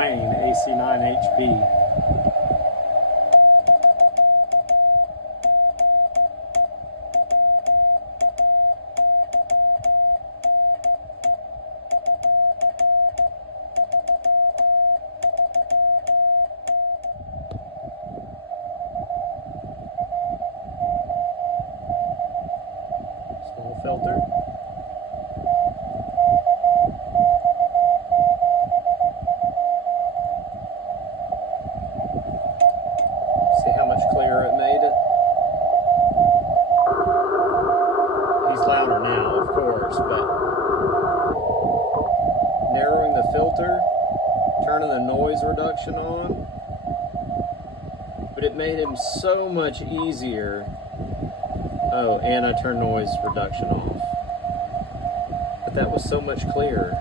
Wayne AC9hp. Small filter. See how much clearer it made it? He's louder now, of course, but narrowing the filter, turning the noise reduction on, but it made him so much easier. Oh, and I turned noise reduction off. But that was so much clearer.